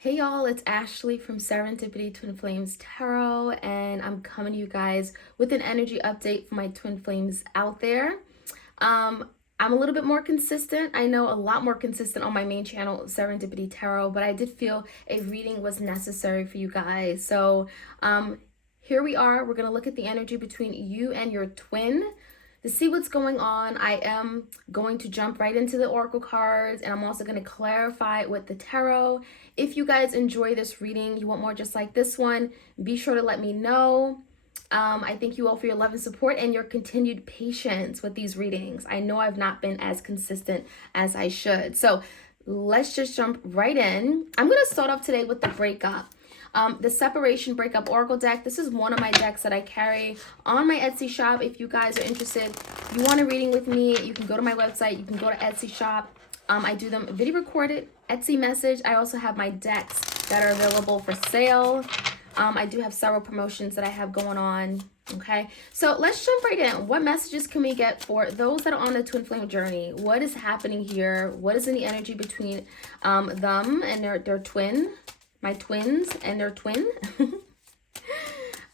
Hey y'all, it's Ashley from Serendipity Twin Flames Tarot, and I'm coming to you guys with an energy update for my Twin Flames out there. I'm a little bit more consistent. I know a lot more consistent on my main channel, Serendipity Tarot, but I did feel a reading was necessary for you guys. So, here we are. We're going to look at the energy between you and your twin to see what's going on. I am going to jump right into the oracle cards, and I'm also going to clarify with the tarot. If you guys enjoy this reading, you want more just like this one, be sure to let me know. I thank you all for your love and support and your continued patience with these readings. I know I've not been as consistent as I should. So let's just jump right in. I'm going to start off today with the breakup. The separation breakup oracle deck. This is one of my decks that I carry on my Etsy shop. If you guys are interested, you want a reading with me, you can go to my website, you can go to Etsy shop. I do them video recorded, Etsy message. I also have my decks that are available for sale. I do have several promotions that I have going on. Okay, so let's jump right in. What messages can we get for those that are on the twin flame journey? What is happening here? What is in the energy between them and their twin? My twins and their twin.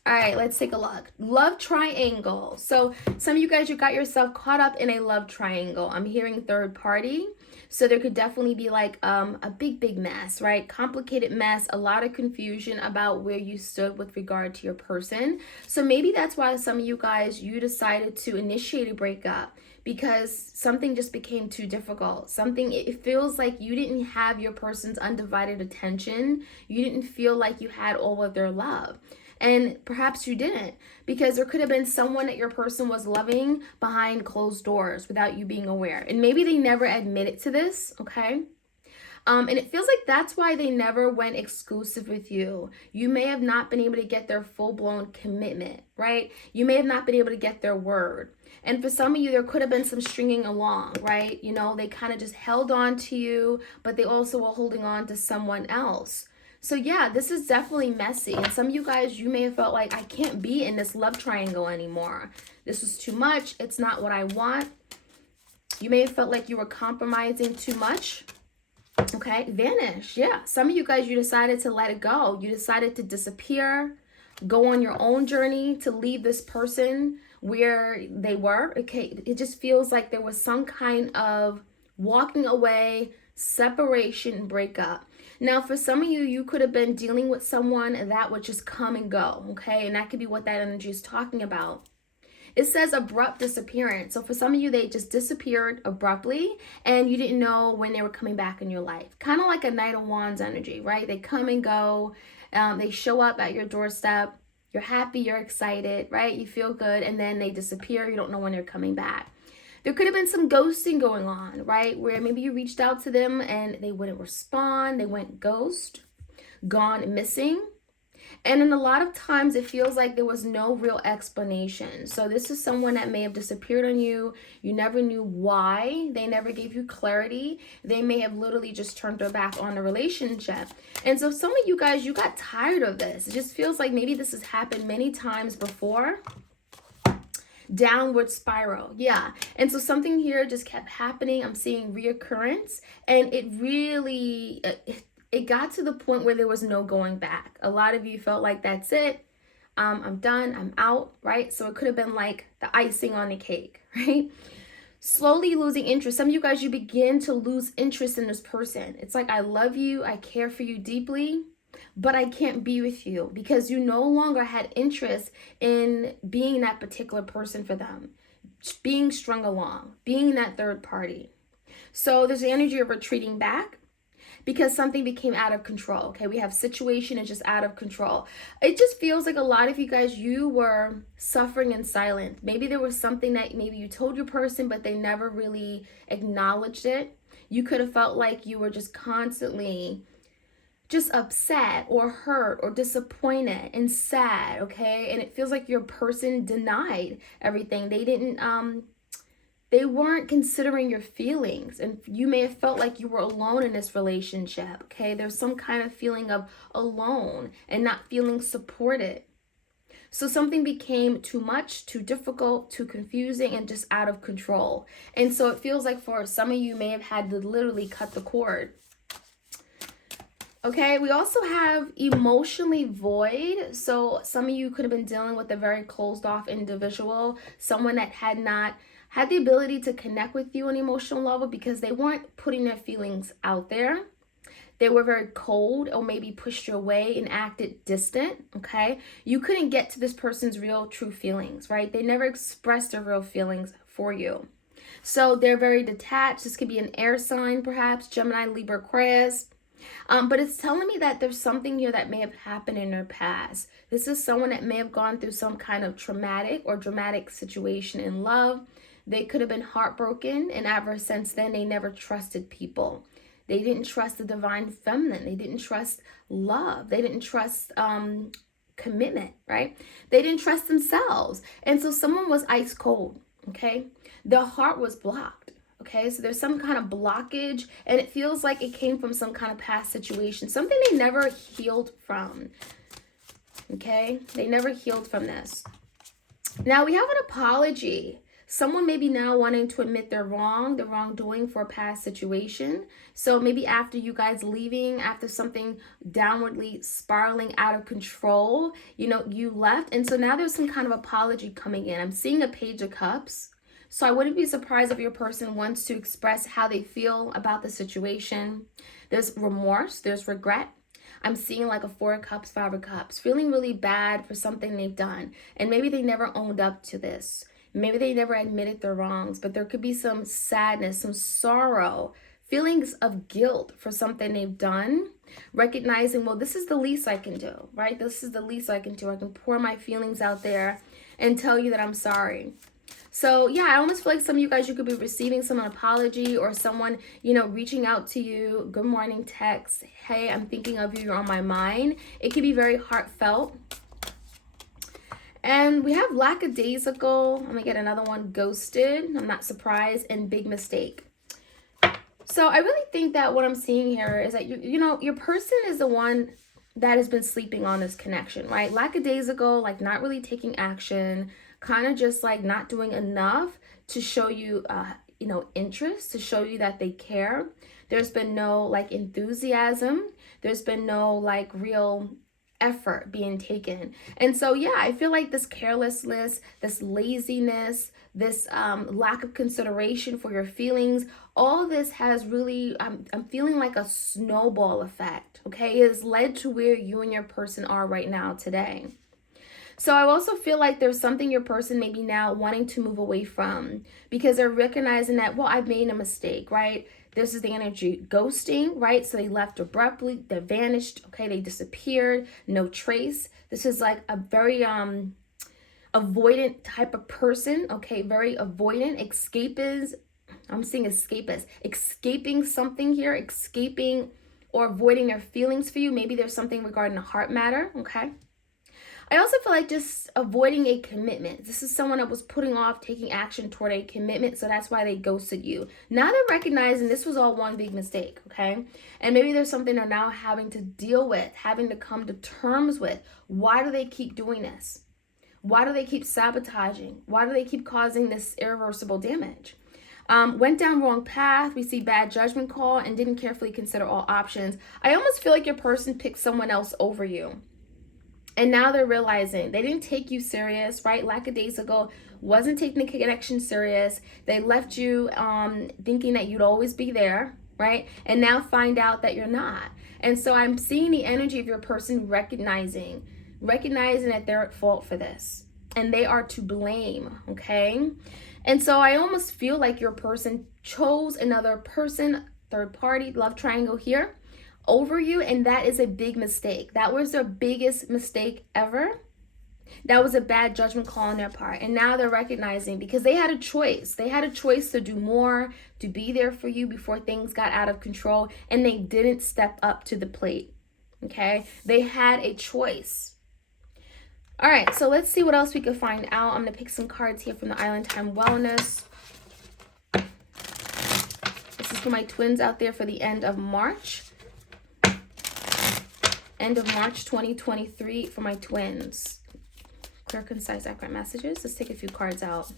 All right, let's take a look. Love triangle. So some of you guys, you got yourself caught up in a love triangle. I'm hearing third party. So there could definitely be like a big mess, right? Complicated mess, a lot of confusion about where you stood with regard to your person. So maybe that's why some of you guys, you decided to initiate a breakup because something just became too difficult. It feels like you didn't have your person's undivided attention. You didn't feel like you had all of their love. And perhaps you didn't, because there could have been someone that your person was loving behind closed doors without you being aware. And maybe they never admitted to this, okay? And it feels like that's why they never went exclusive with you. You may have not been able to get their full-blown commitment, right? You may have not been able to get their word. And for some of you, there could have been some stringing along, right? You know, they kind of just held on to you, but they also were holding on to someone else. So yeah, this is definitely messy. And some of you guys, you may have felt like, I can't be in this love triangle anymore. This is too much. It's not what I want. You may have felt like you were compromising too much. Okay, vanish. Yeah, some of you guys, you decided to let it go. You decided to disappear, go on your own journey, to leave this person where they were. Okay, it just feels like there was some kind of walking away, separation, breakup. Now, for some of you, you could have been dealing with someone that would just come and go, okay? And that could be what that energy is talking about. It says abrupt disappearance. So for some of you, they just disappeared abruptly and you didn't know when they were coming back in your life. Kind of like a Knight of Wands energy, right? They come and go. They show up at your doorstep. You're happy, you're excited, right? You feel good, and then they disappear. You don't know when they're coming back. There could have been some ghosting going on, right? Where maybe you reached out to them and they wouldn't respond. They went ghost, gone missing. And in a lot of times, it feels like there was no real explanation. So this is someone that may have disappeared on you. You never knew why. They never gave you clarity. They may have literally just turned their back on the relationship. And so some of you guys, you got tired of this. It just feels like maybe this has happened many times before. Downward spiral, yeah. And so something here just kept happening. I'm seeing reoccurrence, and it really it got to the point where there was no going back. A lot of you felt like, that's it, I'm done, I'm out, right? So it could have been like the icing on the cake, right? Slowly losing interest. Some of you guys, you begin to lose interest in this person. It's like, I love you, I care for you deeply, but I can't be with you, because you no longer had interest in being that particular person for them, being strung along, being that third party. So there's the energy of retreating back because something became out of control. Okay, we have situation is just out of control. It just feels like a lot of you guys, you were suffering in silence. Maybe there was something that maybe you told your person, but they never really acknowledged it. You could have felt like you were just constantly just upset or hurt or disappointed and sad, okay? And it feels like your person denied everything. They weren't considering your feelings, and you may have felt like you were alone in this relationship, okay? There's some kind of feeling of alone and not feeling supported. So something became too much, too difficult, too confusing, and just out of control. And so it feels like for some of you may have had to literally cut the cord. Okay, we also have emotionally void. So some of you could have been dealing with a very closed off individual, someone that had not had the ability to connect with you on an emotional level because they weren't putting their feelings out there. They were very cold or maybe pushed you away and acted distant, okay? You couldn't get to this person's real true feelings, right? They never expressed their real feelings for you. So they're very detached. This could be an air sign, perhaps, Gemini, Libra, Aquarius. But it's telling me that there's something here that may have happened in their past. This is someone that may have gone through some kind of traumatic or dramatic situation in love. They could have been heartbroken, and ever since then, they never trusted people. They didn't trust the divine feminine. They didn't trust love. They didn't trust commitment, right? They didn't trust themselves. And so someone was ice cold, okay? Their heart was blocked. Okay, so there's some kind of blockage, and it feels like it came from some kind of past situation, something they never healed from. Okay, they never healed from this. Now we have an apology. Someone may be now wanting to admit their wrongdoing for a past situation. So maybe after you guys leaving, after something downwardly spiraling out of control, you left. And so now there's some kind of apology coming in. I'm seeing a Page of Cups. So I wouldn't be surprised if your person wants to express how they feel about the situation. There's remorse, there's regret. I'm seeing like a 4 of Cups, 5 of Cups, feeling really bad for something they've done. And maybe they never owned up to this. Maybe they never admitted their wrongs, but there could be some sadness, some sorrow, feelings of guilt for something they've done. Recognizing, well, this is the least I can do, right? This is the least I can do. I can pour my feelings out there and tell you that I'm sorry. So yeah, I almost feel like some of you guys, you could be receiving some apology or someone, reaching out to you. Good morning text. Hey, I'm thinking of you. You're on my mind. It could be very heartfelt. And we have lackadaisical. I'm going to get another one, ghosted. I'm not surprised. And big mistake. So I really think that what I'm seeing here is that, your person is the one that has been sleeping on this connection, right? Lackadaisical, like not really taking action, kind of just like not doing enough to show you, interest, to show you that they care. There's been no like enthusiasm. There's been no like real effort being taken. And so, yeah, I feel like this carelessness, this laziness, this lack of consideration for your feelings, all this has really, I'm feeling like a snowball effect, okay? It has led to where you and your person are right now today. So I also feel like there's something your person may be now wanting to move away from because they're recognizing that, well, I've made a mistake, right? This is the energy ghosting, right? So they left abruptly, they vanished, okay? They disappeared, no trace. This is like a very avoidant type of person, okay? Very avoidant, escapist. I'm seeing escapist, escaping something here, escaping or avoiding their feelings for you. Maybe there's something regarding a heart matter, okay? I also feel like just avoiding a commitment. This is someone that was putting off taking action toward a commitment, so that's why they ghosted you. Now they're recognizing this was all one big mistake, okay? And maybe there's something they're now having to deal with, having to come to terms with. Why do they keep doing this? Why do they keep sabotaging? Why do they keep causing this irreversible damage? Went down wrong path. We see bad judgment call and didn't carefully consider all options. I almost feel like your person picked someone else over you. And now they're realizing they didn't take you serious, right? Lackadaisical, wasn't taking the connection serious. They left you thinking that you'd always be there, right? And now find out that you're not. And so I'm seeing the energy of your person recognizing that they're at fault for this. And they are to blame, okay? And so I almost feel like your person chose another person, third party, love triangle here, over you, and that is a big mistake. That was their biggest mistake ever. That was a bad judgment call on their part. And now they're recognizing because they had a choice. They had a choice to do more, to be there for you before things got out of control, and they didn't step up to the plate. Okay? They had a choice. All right, so let's see what else we could find out. I'm going to pick some cards here from the Island Time Wellness. This is for my twins out there for the end of March. End of March 2023 for my twins. Clear, concise, accurate messages. Let's take a few cards out.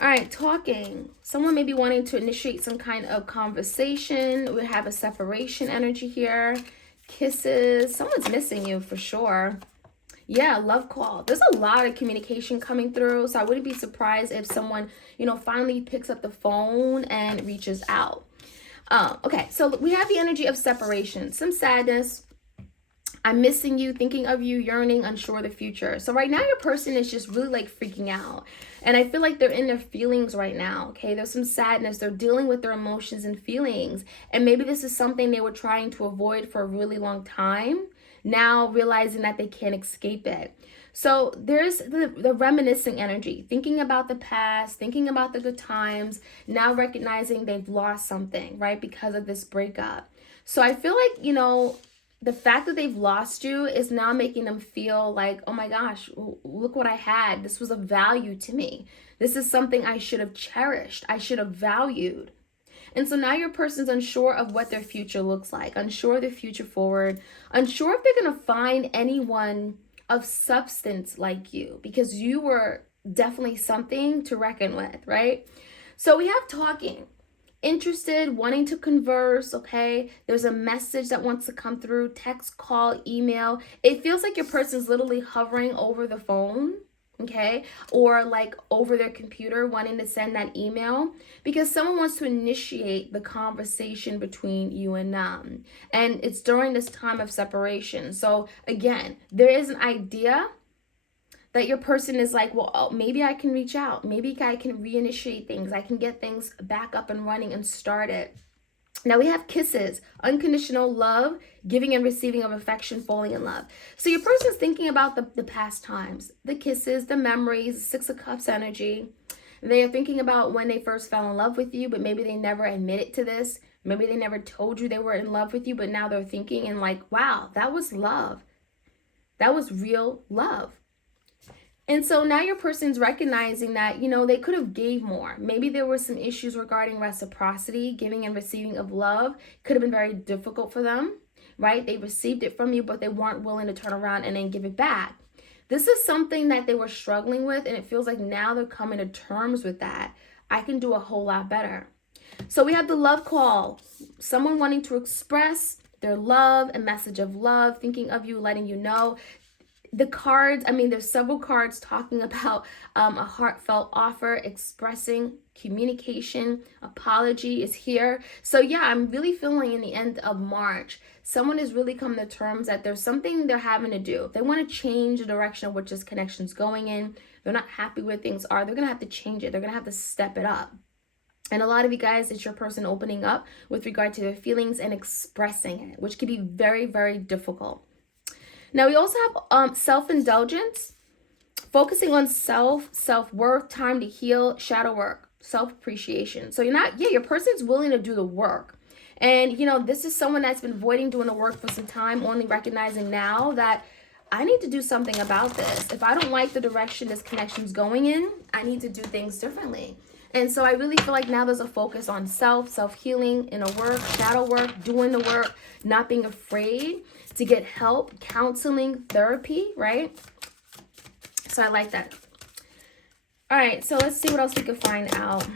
All right, talking. Someone may be wanting to initiate some kind of conversation. We have a separation energy here. Kisses. Someone's missing you for sure. Yeah, love call. There's a lot of communication coming through. So I wouldn't be surprised if someone, finally picks up the phone and reaches out. Okay, so we have the energy of separation. Some sadness. I'm missing you, thinking of you, yearning, unsure of the future. So right now your person is just really like freaking out. And I feel like they're in their feelings right now, okay? There's some sadness. They're dealing with their emotions and feelings. And maybe this is something they were trying to avoid for a really long time, now realizing that they can't escape it. So there's the reminiscing energy, thinking about the past, thinking about the good times, now recognizing they've lost something, right, because of this breakup. So I feel like, the fact that they've lost you is now making them feel like, oh my gosh, look what I had. This was of value to me. This is something I should have cherished. I should have valued. And so now your person's unsure of what their future looks like, unsure of their future forward, unsure if they're going to find anyone of substance like you, because you were definitely something to reckon with, right? So we have talking. Interested, wanting to converse, okay? There's a message that wants to come through, text, call, email. It feels like your person's literally hovering over the phone, okay? Or like over their computer wanting to send that email because someone wants to initiate the conversation between you and them. And it's during this time of separation. So again, there is an idea that your person is like, well, maybe I can reach out. Maybe I can reinitiate things. I can get things back up and running and start it. Now we have kisses, unconditional love, giving and receiving of affection, falling in love. So your person's thinking about the past times, the kisses, the memories, Six of Cups energy. They are thinking about when they first fell in love with you, but maybe they never admitted to this. Maybe they never told you they were in love with you, but now they're thinking and like, wow, that was love. That was real love. And so now your person's recognizing that, they could have gave more. Maybe there were some issues regarding reciprocity, giving and receiving of love. Could have been very difficult for them, right? They received it from you, but they weren't willing to turn around and then give it back. This is something that they were struggling with, and it feels like now they're coming to terms with that. I can do a whole lot better. So we have the love call. Someone wanting to express their love, a message of love, thinking of you, letting you know. The cards, there's several cards talking about a heartfelt offer, expressing communication, apology is here. So yeah, I'm really feeling in the end of March, someone is really coming to terms that there's something they're having to do. They want to change the direction of which this connection's going in. They're not happy where things are. They're going to have to change it. They're going to have to step it up. And a lot of you guys, it's your person opening up with regard to their feelings and expressing it, which can be very, very difficult. Now, we also have self-indulgence, focusing on self-worth, time to heal, shadow work, self-appreciation. So your person's willing to do the work. And, this is someone that's been avoiding doing the work for some time, only recognizing now that I need to do something about this. If I don't like the direction this connection's going in, I need to do things differently. And so I really feel like now there's a focus on self-healing, inner work, shadow work, doing the work, not being afraid to get help, counseling, therapy, right? So I like that. All right, so let's see what else we can find out.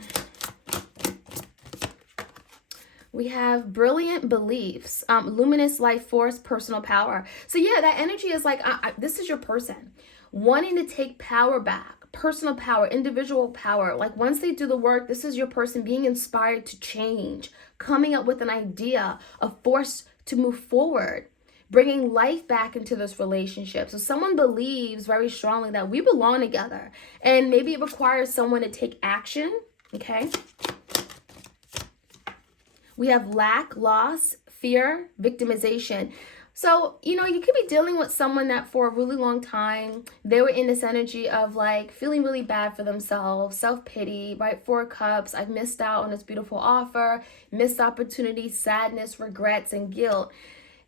We have brilliant beliefs, luminous life force, personal power. So yeah, that energy is like, this is your person wanting to take power back, personal power, individual power. Like once they do the work, this is your person being inspired to change, coming up with an idea, a force to move forward, bringing life back into this relationship. So someone believes very strongly that we belong together, and maybe it requires someone to take action, okay? We have lack, loss, fear, victimization. So, you could be dealing with someone that for a really long time, they were in this energy of like feeling really bad for themselves, self-pity, right? Four of Cups, I've missed out on this beautiful offer, missed opportunity, sadness, regrets, and guilt.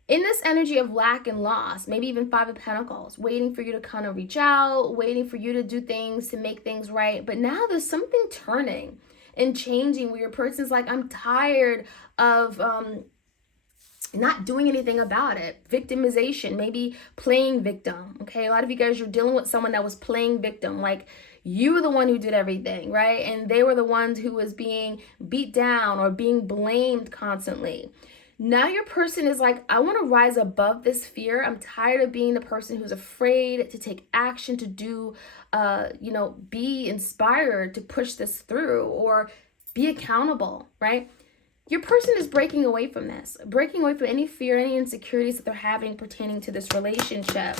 In this energy of lack and loss, maybe even Five of Pentacles, waiting for you to kind of reach out, waiting for you to do things to make things right. But now there's something turning and changing where your person's like, I'm tired of not doing anything about it. Victimization, maybe playing victim. Okay, a lot of you guys, you're dealing with someone that was playing victim. Like You were the one who did everything, right? And they were the ones who was being beat down or being blamed constantly. Now your person is like, I want to rise above this fear. I'm tired of being the person who's afraid to take action, to do, be inspired to push this through or be accountable, right? Your person is breaking away from this, breaking away from any fear, any insecurities that they're having pertaining to this relationship.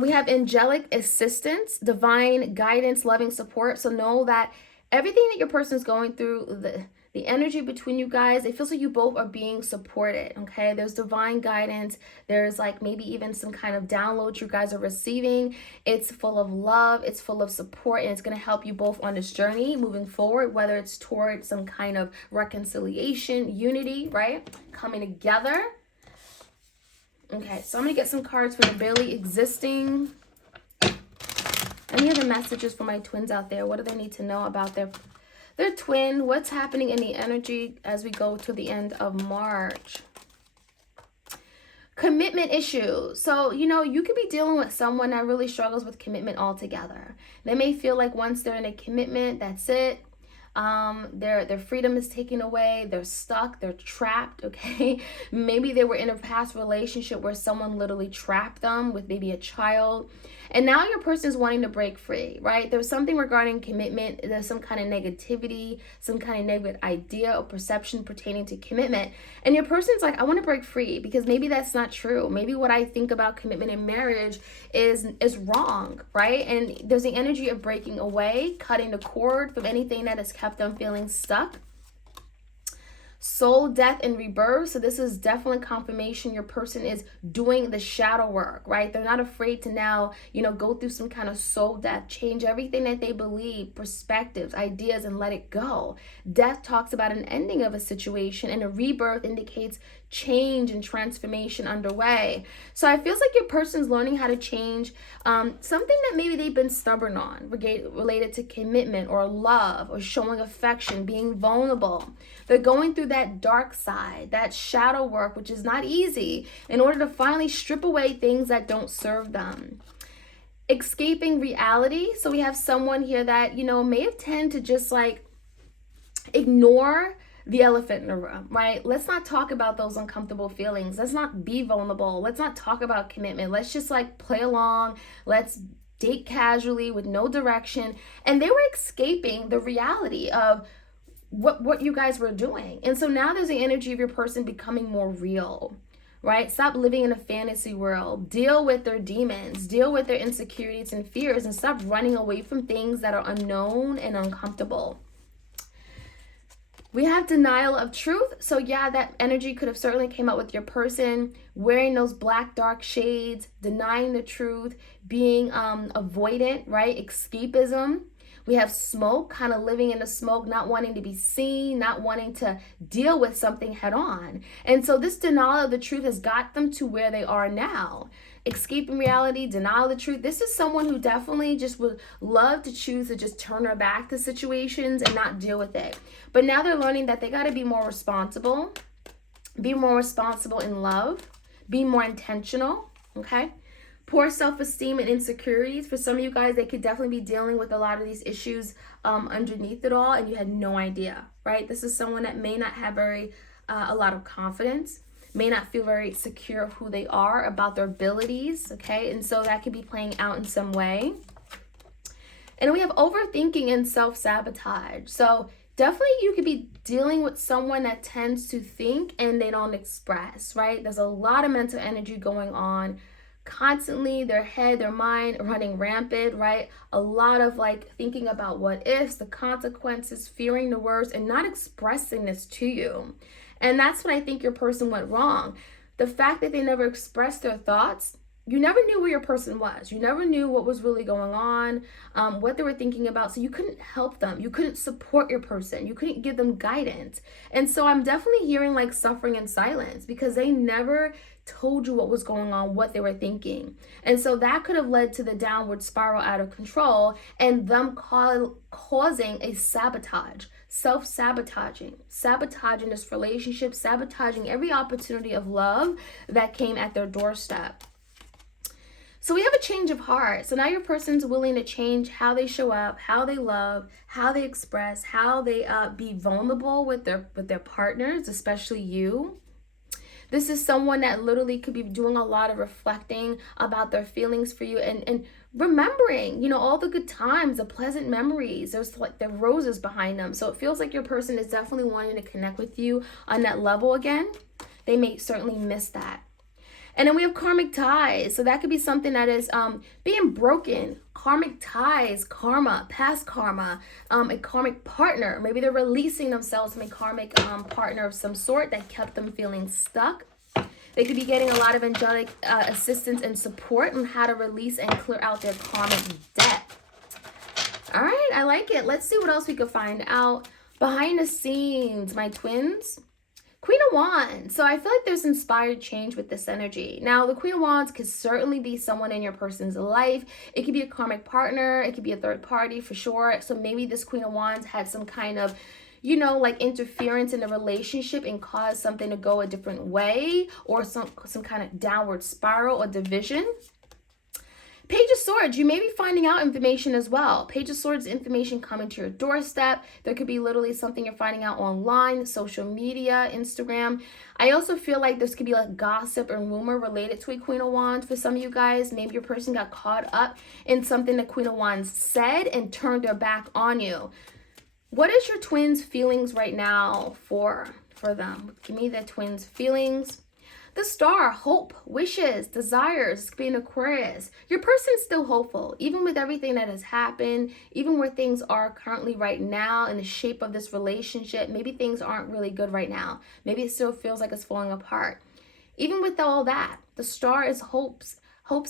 We have angelic assistance, divine guidance, loving support. So know that everything that your person is going through, the energy between you guys, it feels like you both are being supported, okay? There's divine guidance. There's like maybe even some kind of download you guys are receiving. It's full of love. It's full of support, and it's going to help you both on this journey moving forward, whether it's toward some kind of reconciliation, unity, right? Coming together. Okay, so I'm going to get some cards for the barely existing. Any other messages for my twins out there? What do they need to know about their twin? What's happening in the energy as we go to the end of March? Commitment issues. So, you could be dealing with someone that really struggles with commitment altogether. They may feel like once they're in a commitment, that's it. Their freedom is taken away. They're stuck. They're trapped. Okay. Maybe they were in a past relationship where someone literally trapped them with maybe a child. And now your person is wanting to break free, right? There's something regarding commitment. There's some kind of negativity, some kind of negative idea or perception pertaining to commitment. And your person's like, I want to break free because maybe that's not true. Maybe what I think about commitment in marriage is wrong, right? And there's the energy of breaking away, cutting the cord from anything that has kept them feeling stuck. Soul, death, and rebirth. So this is definitely confirmation your person is doing the shadow work, right? They're not afraid to now, go through some kind of soul death, change everything that they believe, perspectives, ideas, and let it go. Death talks about an ending of a situation, and a rebirth indicates change and transformation underway. So it feels like your person's learning how to change something that maybe they've been stubborn on, related to commitment or love or showing affection, being vulnerable. They're going through that dark side, that shadow work, which is not easy, in order to finally strip away things that don't serve them. Escaping reality. So we have someone here that, may have tend to just like ignore the elephant in the room, right? Let's not talk about those uncomfortable feelings. Let's not be vulnerable. Let's not talk about commitment. Let's just like play along. Let's date casually with no direction. And they were escaping the reality of what you guys were doing. And so now there's the energy of your person becoming more real, right? Stop living in a fantasy world. Deal with their demons. Deal with their insecurities and fears, and stop running away from things that are unknown and uncomfortable. We have denial of truth. So yeah, that energy could have certainly came out with your person wearing those black dark shades, denying the truth, being avoidant, right? Escapism. We have smoke, kind of living in the smoke, not wanting to be seen, not wanting to deal with something head on. And so this denial of the truth has got them to where they are now. Escaping reality, denial of the truth. This is someone who definitely just would love to choose to just turn their back to situations and not deal with it. But now they're learning that they got to be more responsible in love, be more intentional, okay? Poor self-esteem and insecurities. For some of you guys, they could definitely be dealing with a lot of these issues underneath it all, and you had no idea, right? This is someone that may not have a lot of confidence, may not feel very secure of who they are, about their abilities, okay? And so that could be playing out in some way. And we have overthinking and self-sabotage. So definitely you could be dealing with someone that tends to think and they don't express, right? There's a lot of mental energy going on constantly, their head, their mind running rampant, right? A lot of like thinking about what ifs, the consequences, fearing the worst, and not expressing this to you. And that's what I think your person went wrong. The fact that they never expressed their thoughts, you never knew where your person was. You never knew what was really going on, what they were thinking about. So you couldn't help them. You couldn't support your person. You couldn't give them guidance. And so I'm definitely hearing like suffering in silence because they never told you what was going on, what they were thinking. And so that could have led to the downward spiral out of control and them causing a sabotage. Self-sabotaging, sabotaging this relationship, sabotaging every opportunity of love that came at their doorstep. So we have a change of heart. So now your person's willing to change how they show up, how they love, how they express, how they be vulnerable with their partners, especially you. This is someone that literally could be doing a lot of reflecting about their feelings for you, and remembering, all the good times, the pleasant memories. There's like the roses behind them. So it feels like your person is definitely wanting to connect with you on that level again. They may certainly miss that. And then we have karmic ties. So that could be something that is being broken. Karmic ties, karma, past karma, a karmic partner. Maybe they're releasing themselves from a karmic partner of some sort that kept them feeling stuck. They could be getting a lot of angelic assistance and support on how to release and clear out their karmic debt. All right, I like it. Let's see what else we could find out. Behind the scenes, my twins. Queen of Wands. So I feel like there's inspired change with this energy. Now, the Queen of Wands could certainly be someone in your person's life. It could be a karmic partner. It could be a third party for sure. So maybe this Queen of Wands had some kind of, like interference in the relationship and caused something to go a different way, or some kind of downward spiral or division. Page of Swords, you may be finding out information as well. Page of Swords, information coming to your doorstep. There could be literally something you're finding out online, social media, Instagram. I also feel like this could be like gossip and rumor related to a Queen of Wands for some of you guys. Maybe your person got caught up in something the Queen of Wands said and turned their back on you. What is your twins' feelings right now for them? Give me the twins' feelings. The Star, hope, wishes, desires. It could be an Aquarius. Your person's still hopeful, even with everything that has happened, even where things are currently right now in the shape of this relationship. Maybe things aren't really good right now. Maybe it still feels like it's falling apart. Even with all that, the Star is hopes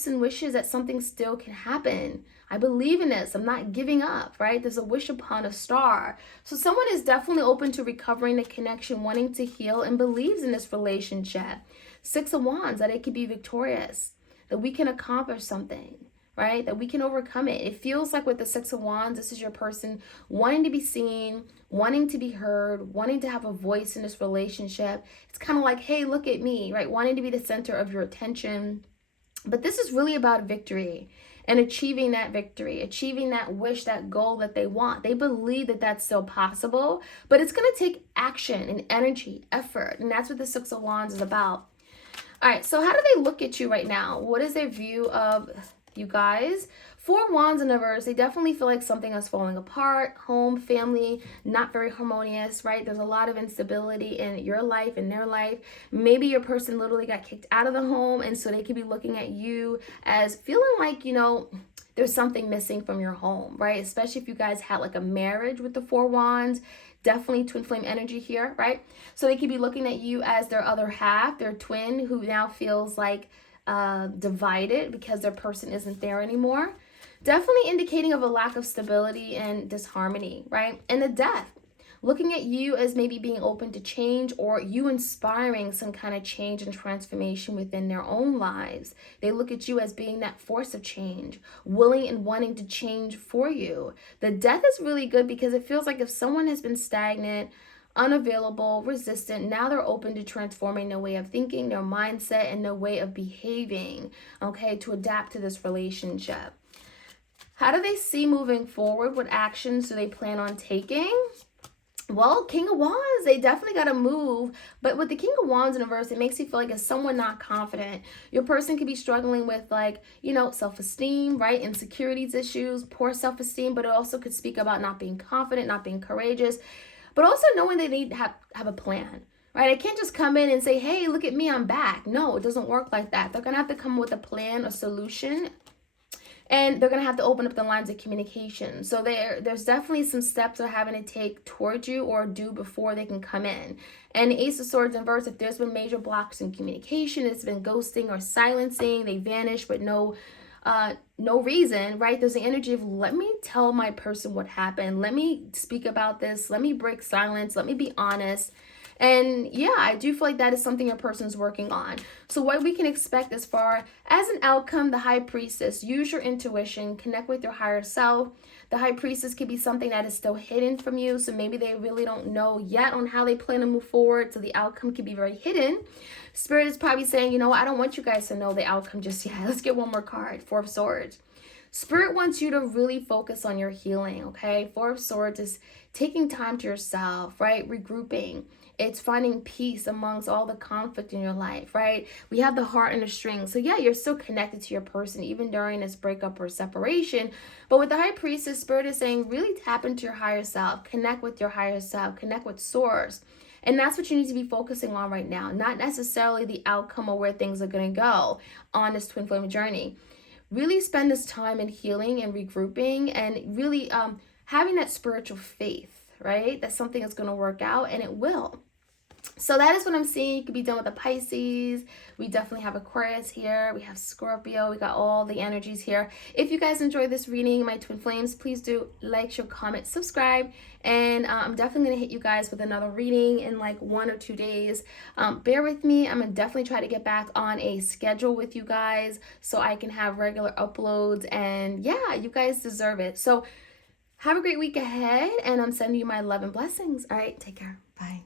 and wishes that something still can happen. I believe in this. I'm not giving up, right? There's a wish upon a star. So someone is definitely open to recovering the connection, wanting to heal, and believes in this relationship. Six of Wands, that it could be victorious, that we can accomplish something, right? That we can overcome it. It feels like with the Six of Wands, this is your person wanting to be seen, wanting to be heard, wanting to have a voice in this relationship. It's kind of like, hey, look at me, right? Wanting to be the center of your attention. But this is really about victory and achieving that victory, achieving that wish, that goal that they want. They believe that that's still possible, but it's going to take action and energy, effort. And that's what the Six of Wands is about. All right, so how do they look at you right now? What is their view of you guys? Four Wands in reverse, they definitely feel like something is falling apart. Home, family, not very harmonious, right? There's a lot of instability in your life, in their life. Maybe your person literally got kicked out of the home, and so they could be looking at you as feeling like, there's something missing from your home, right? Especially if you guys had like a marriage with the Four Wands. Definitely twin flame energy here, right? So they could be looking at you as their other half, their twin, who now feels like divided because their person isn't there anymore. Definitely indicating of a lack of stability and disharmony, right? And the Death, looking at you as maybe being open to change, or you inspiring some kind of change and transformation within their own lives. They look at you as being that force of change, willing and wanting to change for you. The Death is really good because it feels like if someone has been stagnant, unavailable, resistant, now they're open to transforming their way of thinking, their mindset, and their way of behaving, okay, to adapt to this relationship. How do they see moving forward? What actions do they plan on taking? Well, King of Wands, they definitely got to move. But with the King of Wands in reverse, it makes you feel like it's someone not confident. Your person could be struggling with self-esteem, right? Insecurities issues, poor self-esteem, but it also could speak about not being confident, not being courageous, but also knowing they need to have a plan, right? I can't just come in and say, hey, look at me, I'm back. No, it doesn't work like that. They're going to have to come with a plan, a solution, and they're going to have to open up the lines of communication. So there's definitely some steps they're having to take towards you or do before they can come in. And the Ace of Swords in reverse, if there's been major blocks in communication, it's been ghosting or silencing, they vanish with no reason, right? There's the energy of, let me tell my person what happened. Let me speak about this. Let me break silence. Let me be honest. And yeah, I do feel like that is something your person's working on. So what we can expect as far as an outcome, the high priestess, use your intuition, connect with your higher self. The high priestess could be something that is still hidden from you. So maybe they really don't know yet on how they plan to move forward. So the outcome could be very hidden. Spirit is probably saying, you know, I don't want you guys to know the outcome just yet. Let's get one more card. Four of Swords. Spirit wants you to really focus on your healing, okay? Four of Swords is taking time to yourself, right? Regrouping. It's finding peace amongst all the conflict in your life, right? We have the heart and the string. So yeah, you're still connected to your person even during this breakup or separation. But with the High Priestess, Spirit is saying really tap into your higher self. Connect with your higher self. Connect with Source. And that's what you need to be focusing on right now. Not necessarily the outcome or where things are going to go on this twin flame journey. Really spend this time in healing and regrouping and really having that spiritual faith, right? That something is going to work out, and it will. So that is what I'm seeing. You could be done with the Pisces. We definitely have Aquarius here. We have Scorpio. We got all the energies here. If you guys enjoyed this reading, my twin flames, please do like, share, comment, subscribe. And I'm definitely going to hit you guys with another reading in like 1 or 2 days. Bear with me. I'm going to definitely try to get back on a schedule with you guys so I can have regular uploads. And yeah, you guys deserve it. So have a great week ahead. And I'm sending you my love and blessings. All right, take care. Bye.